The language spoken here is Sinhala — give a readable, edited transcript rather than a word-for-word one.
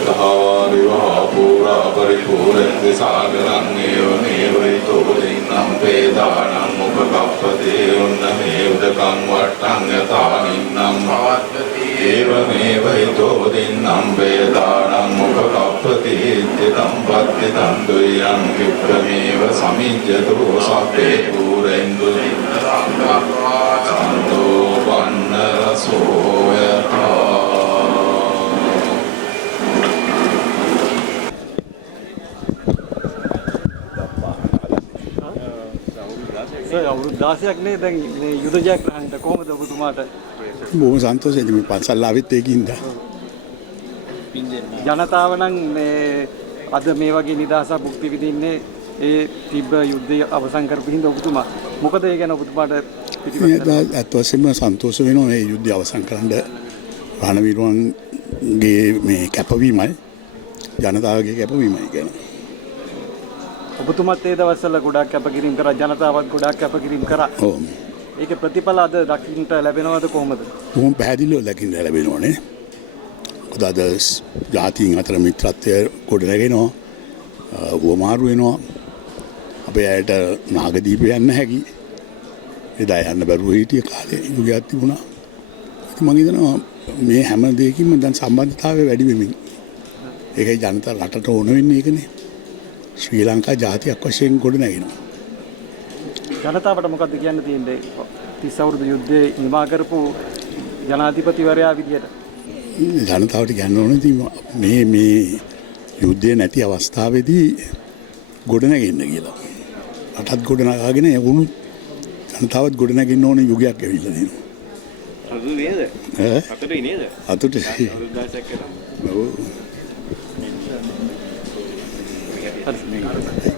යතහාරිවා පුරා පරිපූර්ණති සාගරං නේවනේවයිතෝ දින්නම් වේදානං උපකප්පතේ උන්නමේ උදකං වට්ටං යතානින්නම් භවත්ති ඒවමේවයිතෝ දින්නම් වේදානං උපකප්පතේ ඉත්තං පත්තිතං දුයං වික්‍රමේව සමිජ්ජතෝ සබ්බේ පුරෙන්දු සන්තෝ වන්න රසෝ යතා අවුරුදු 16ක් නේ දැන් මේ යුද ජයග්‍රහණයට කොහොමද ඔබතුමාට? බොහොම සන්තෝෂයි මේ පන්සල් ආවෙත් ඒකින්ද. ජනතාව නම් මේ අද මේ වගේ නිදහසක් භුක්ති විඳින්නේ ඒ තිබ්බ යුද්ධය අවසන් කරපු හින්දා ඔබතුමා. මොකද ඒ ගැන ඔබතුමාට පිටිපස්සට අත් වශයෙන්ම සන්තෝෂ වෙනවා මේ යුද්ධය අවසන් කරන්න රණවීරුවන්ගේ මේ කැපවීමයි ජනතාවගේ කැපවීමයි කියන්නේ. ඔබතුමාත් ඒ දවස්වල ගොඩාක් කැපකිරීම කරා, ජනතාවත් ගොඩාක් කැපකිරීම කරා. ඔව්. ඒකේ ප්‍රතිඵල අද දකින්නට ලැබෙනවද කොහොමද? බොහොම පැහැදිලිව දකින්න ලැබෙනවනේ. මොකද අද ජාතීන් අතර මිත්‍රත්වය ගොඩ නැගෙනවා. වමාරු වෙනවා. අපේ අයට නාගදීප යන්න හැකි. එදා යන්න බැරුව හිටිය කාලේ යුගයක් තිබුණා. ඉතින් මම හිතනවා මේ හැම දෙයකින්ම දැන් සම්බන්ධතාවය වැඩි වෙමින්. ඒකයි ජනතාව රටට ඕන වෙන්නේ ඒකනේ. ශ්‍රී ලංකා ජාතියක් වශයෙන් ගොඩ නැගෙනවා. ජනතාවට මොකද්ද කියන්න තියෙන්නේ? 30 අවුරුදු යුද්ධේ නිමා කරපු ජනාධිපතිවරයා විදියට. ජනතාවට කියන්න ඕනේ මේ යුද්ධය නැති අවස්ථාවේදී ගොඩ නැගෙන්න කියලා. රටත් ගොඩ නගාගෙන යවුණු ජනතාවත් ගොඩ නැගෙන්න ඕනේ යුගයක් ඇවිල්ලා තියෙනවා. අද නේද? අතටයි නේද? අතට. අවුරුදු 16ක් කරා. ඔව්. හරි.